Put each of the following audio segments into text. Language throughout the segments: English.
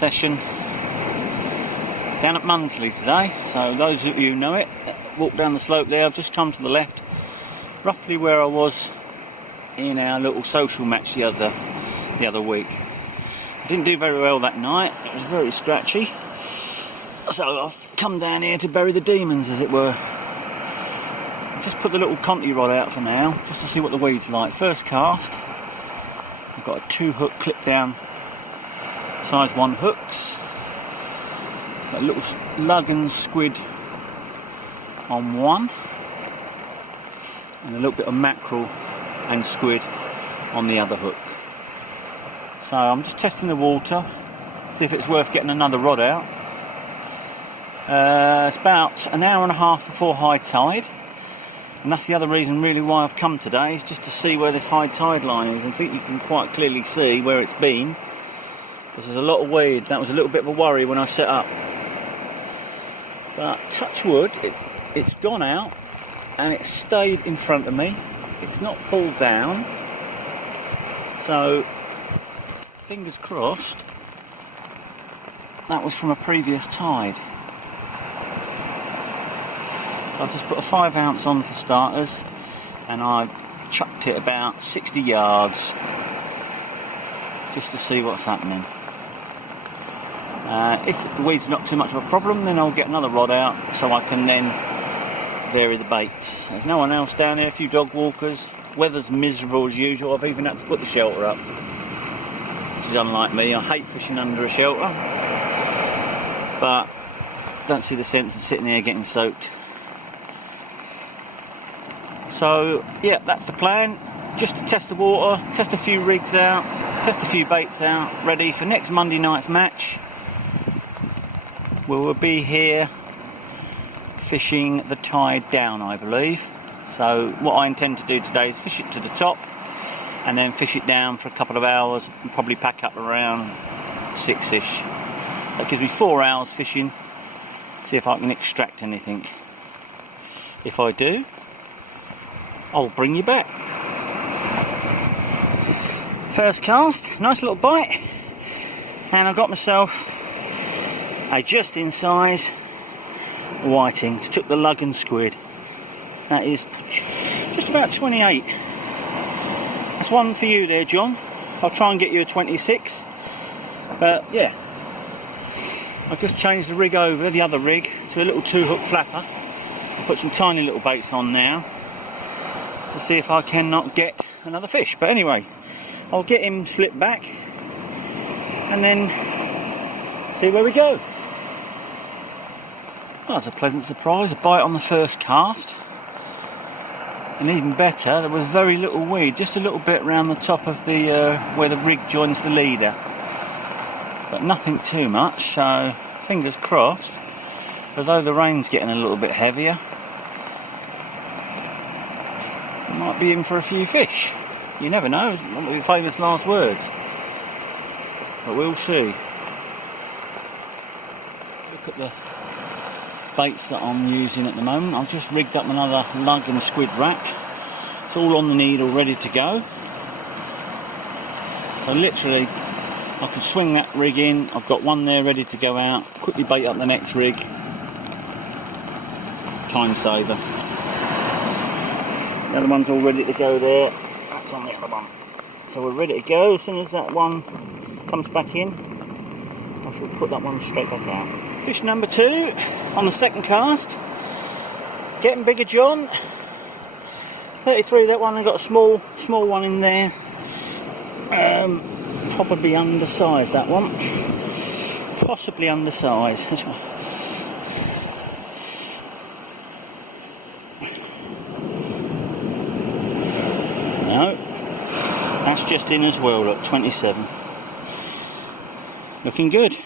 session down at Munsley today. So those of you who know it, walk down the slope there. I've just come to the left, roughly where I was in our little social match the other week. I didn't do very well that night. It was very scratchy. So I've come down here to bury the demons, as it were. Just put the little Conti rod out for now, just to see what the weed's like. First cast, I've got a 2-hook clip down, size 1 hooks. Got a little lug and squid on one, and a little bit of mackerel and squid on the other hook. So I'm just testing the water, see if it's worth getting another rod out. It's about an hour and a half before high tide. And that's the other reason really why I've come today, is just to see where this high tide line is. I think you can quite clearly see where it's been, because there's a lot of weed. That was a little bit of a worry when I set up. But touch wood, it's gone out and it's stayed in front of me. It's not pulled down. So, fingers crossed, that was from a previous tide. I've just put a 5 ounce on for starters, and I've chucked it about 60 yards just to see what's happening. If the weed's not too much of a problem, then I'll get another rod out so I can then vary the baits. There's no one else down here, a few dog walkers. Weather's miserable as usual. I've even had to put the shelter up, which is unlike me. I hate fishing under a shelter, but don't see the sense of sitting here getting soaked. So yeah, that's the plan, just to test the water, test a few rigs out, test a few baits out, ready for next Monday night's match. We will be here fishing the tide down, I believe. So what I intend to do today is fish it to the top and then fish it down for a couple of hours and probably pack up around 6ish. That gives me 4 hours fishing, see if I can extract anything. If I do, I'll bring you back. First cast, nice little bite, and I got myself a just in size whiting. Just took the lug and squid. That is just about 28. That's one for you there, John. I'll try and get you a 26. But yeah, I've just changed the rig over, the other rig, to a little 2-hook flapper. Put some tiny little baits on now to see if I cannot get another fish. But anyway, I'll get him slipped back and then see where we go. Well, that's a pleasant surprise, a bite on the first cast. And even better, there was very little weed, just a little bit around the top of the where the rig joins the leader. But nothing too much, so fingers crossed. Although the rain's getting a little bit heavier, might be in for a few fish. You never know, it's one of your famous last words. But we'll see. Look at the baits that I'm using at the moment. I've just rigged up another lug and squid rack. It's all on the needle, ready to go. So literally, I can swing that rig in. I've got one there ready to go out. Quickly bait up the next rig. Time saver. The other one's all ready to go there. That's on the other one. So we're ready to go. As soon as that one comes back in, I shall put that one straight back out. Fish number 2 on the second cast. Getting bigger, John. 33 that one, and got a small one in there. Probably undersized, that one. Possibly undersized. This one. No, that's just in as well, look, 27. Looking good.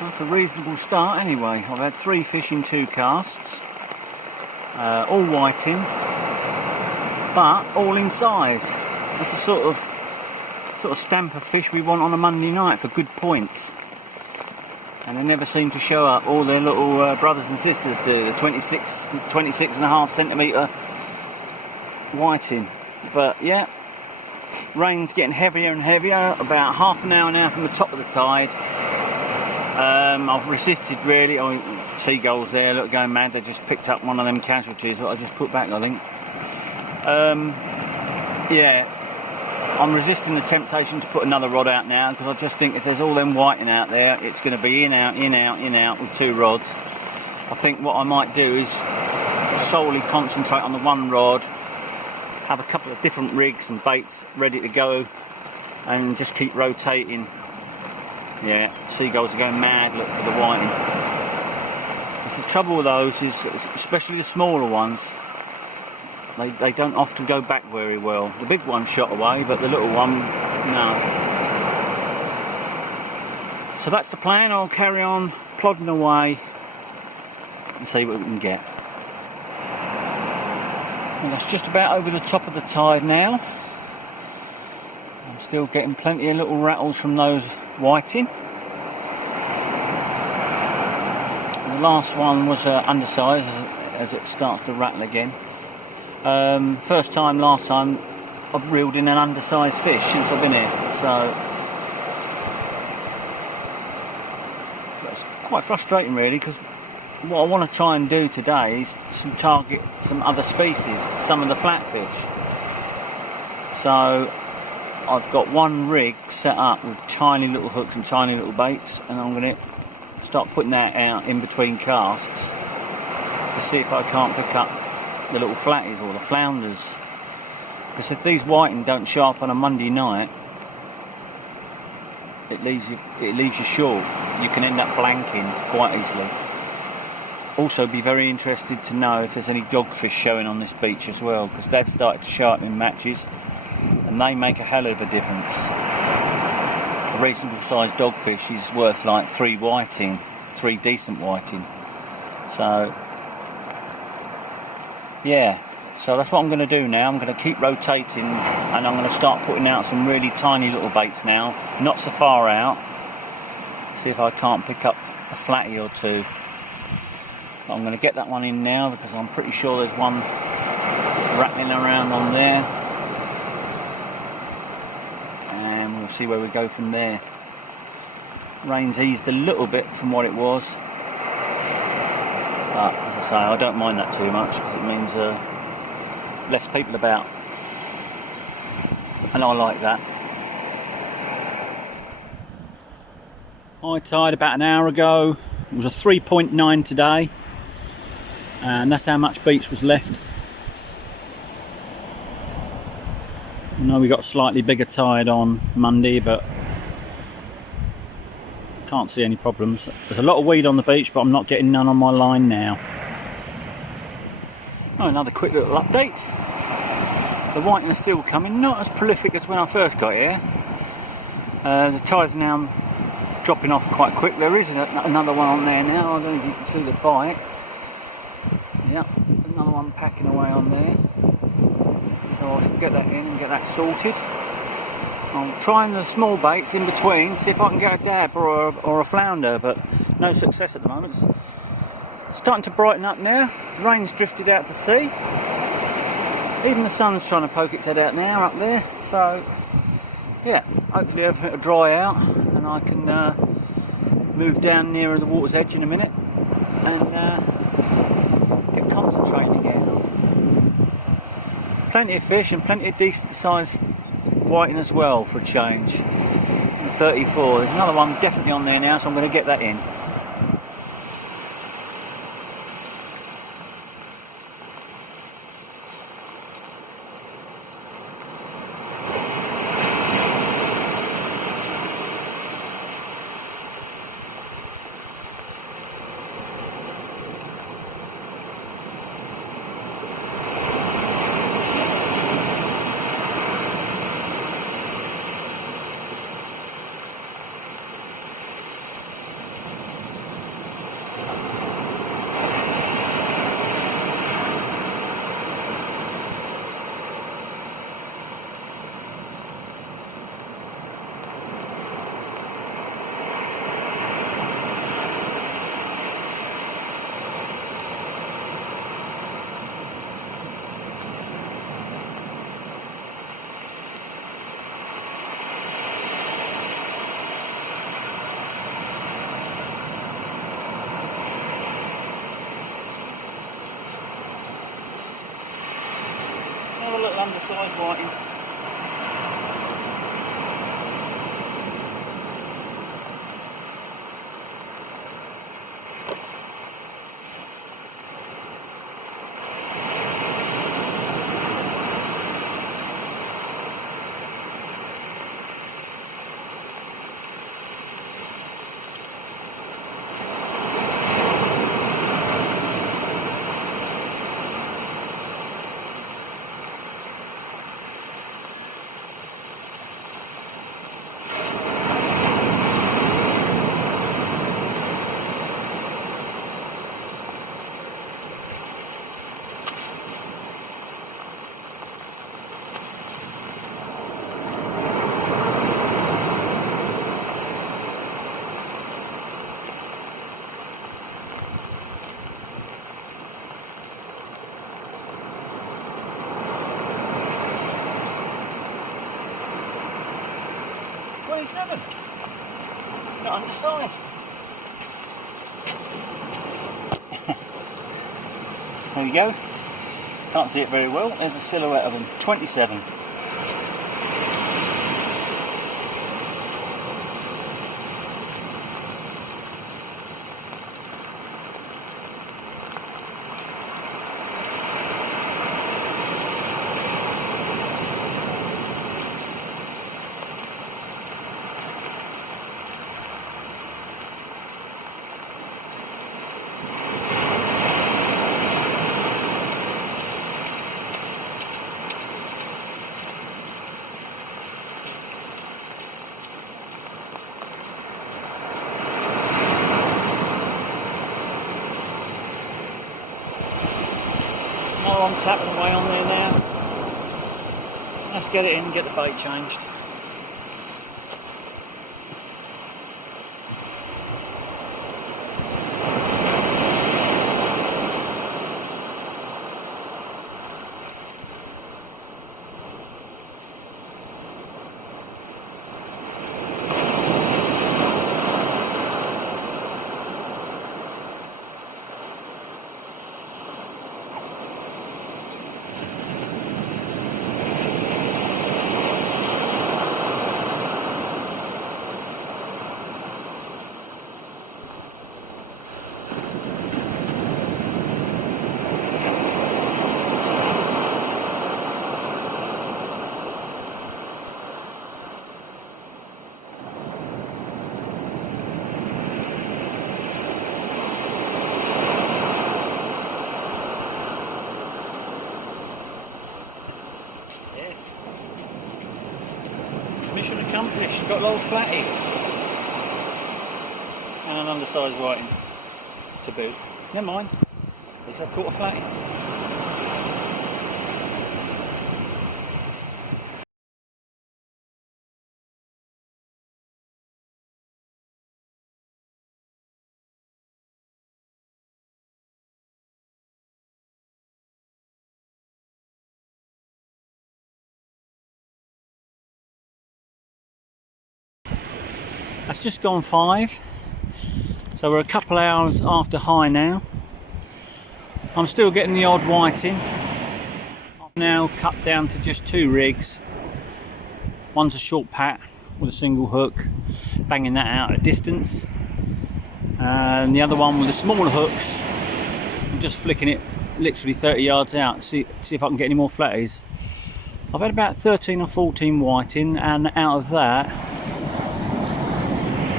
That's a reasonable start anyway. I've had 3 fish in 2 casts, all whiting, but all in size. That's the sort of stamp of fish we want on a Monday night for good points. And they never seem to show up. All their little brothers and sisters do. The 26.5 centimetre whiting. But yeah, Rain's getting heavier and heavier, about half an hour now from the top of the tide. I've resisted really. I mean, seagulls there, look, going mad. They just picked up one of them casualties that I just put back, I think. Yeah, I'm resisting the temptation to put another rod out now, because I just think if there's all them whiting out there, it's going to be in, out, in, out, in, out with 2 rods. I think what I might do is solely concentrate on the 1 rod, have a couple of different rigs and baits ready to go, and just keep rotating. Yeah, seagulls are going mad, look, for the whiting. That's the trouble with those, is especially the smaller ones, they don't often go back very well. The big one shot away, but the little one, no. So that's the plan. I'll carry on plodding away and see what we can get. And that's just about over the top of the tide now. I'm still getting plenty of little rattles from those whiting. The last one was undersized as it starts to rattle again. First time, last time, I've reeled in an undersized fish since I've been here, so that's quite frustrating really, because what I want to try and do today is target some other species, some of the flatfish. So I've got 1 rig set up with tiny little hooks and tiny little baits, and I'm going to start putting that out in between casts to see if I can't pick up the little flatties or the flounders, because if these whiting don't show up on a Monday night, it leaves you short. You can end up blanking quite easily. Also be very interested to know if there's any dogfish showing on this beach as well, because they've started to show up in matches and they make a hell of a difference. A reasonable sized dogfish is worth like 3 whiting, 3 decent whiting. So yeah, so that's what I'm going to do now. I'm going to keep rotating, and I'm going to start putting out some really tiny little baits now, not so far out. See if I can't pick up a flatty or 2. But I'm going to get that one in now, because I'm pretty sure there's one rattling around on there. And we'll see where we go from there. Rain's eased a little bit from what it was. But as I say, I don't mind that too much, because it means less people about, and I like that. High tide about an hour ago. It was a 3.9 today, and that's how much beach was left. I know we got a slightly bigger tide on Monday, but can't see any problems. There's a lot of weed on the beach, but I'm not getting none on my line now. Oh, another quick little update. The whiting is still coming, not as prolific as when I first got here. The tide's now dropping off quite quick. There is another one on there now. I don't know if you can see the bite. Yep, another one packing away on there. So I should get that in and get that sorted. I'm trying the small baits in between, see if I can get a dab or a flounder, but no success at the moment. It's starting to brighten up now. The rain's drifted out to sea. Even the sun's trying to poke its head out now up there. So yeah, hopefully everything will dry out and I can move down nearer the water's edge in a minute and get concentrating again. Plenty of fish and plenty of decent sized whiting as well for a change. 34. There's another one definitely on there now, so I'm going to get that in. little undersized whiting. Not undersized. There you go. Can't see it very well. There's a silhouette of them. 27. I'm tapping away on there now. Let's get it in, get the bait changed. Mission accomplished. Got a little flatty and an undersized whiting to boot. Never mind. At least I've caught a flatty. That's just gone 5, so we're a couple hours after high now. I'm still getting the odd whiting. I've now cut down to just 2 rigs. One's a short pat with a single hook, banging that out at a distance, and the other one with the smaller hooks. I'm just flicking it literally 30 yards out, see if I can get any more flatties. I've had about 13 or 14 whiting, and out of that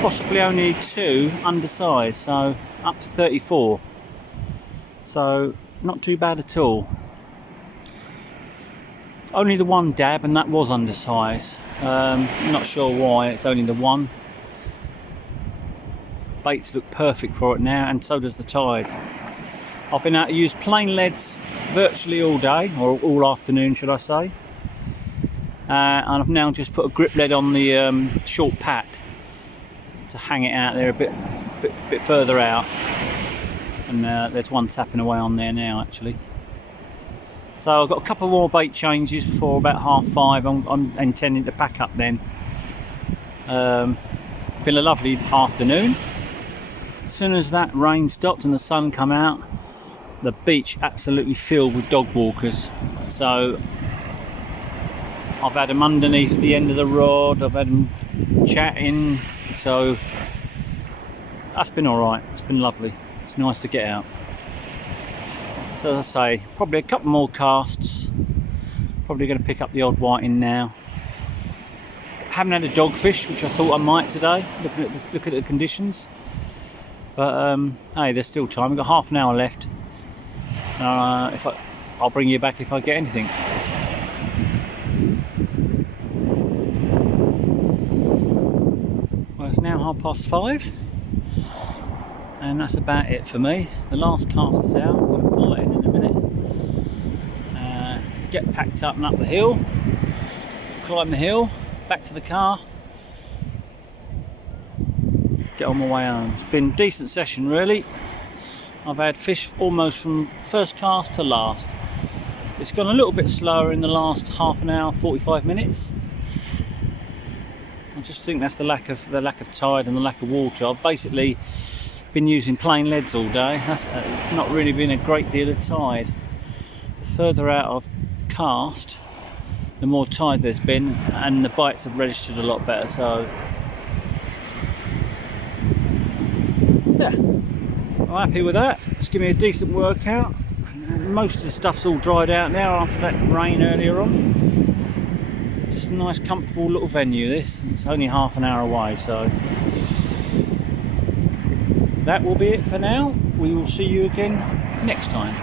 possibly only 2 undersized, so up to 34, so not too bad at all. Only the one dab, and that was undersized. Not sure why, it's only the one. Baits look perfect for it now, and so does the tide. I've been able to use plain leads virtually all day, or all afternoon should I say, and I've now just put a grip lead on the short pat to hang it out there a bit further out, and there's one tapping away on there now actually. So I've got a couple more bait changes before about 5:30. I'm intending to pack up then. Been a lovely afternoon. As soon as that rain stopped and the sun come out, the beach absolutely filled with dog walkers. So I've had them underneath the end of the rod, I've had them chatting, so that's been alright. It's been lovely. It's nice to get out. So as I say, probably a couple more casts. Probably going to pick up the odd whiting now. Haven't had a dogfish, which I thought I might today, looking at the conditions. But hey, there's still time. We've got half an hour left. I'll bring you back if I get anything. Well, it's now 5:30, and that's about it for me. The last cast is out. We're going to pull that in a minute. Get packed up and up the hill. Climb the hill. Back to the car. Get on my way home. It's been a decent session, really. I've had fish almost from first cast to last. It's gone a little bit slower in the last half an hour, 45 minutes. I just think that's the lack of tide and the lack of water. I've basically been using plain leads all day. It's not really been a great deal of tide. The further out I've cast, the more tide there's been, and the bites have registered a lot better. So yeah, I'm happy with that. It's given me a decent workout. Most of the stuff's all dried out now after that rain earlier on. It's just a nice comfortable little venue this. It's only half an hour away, so that will be it for now. We will see you again next time.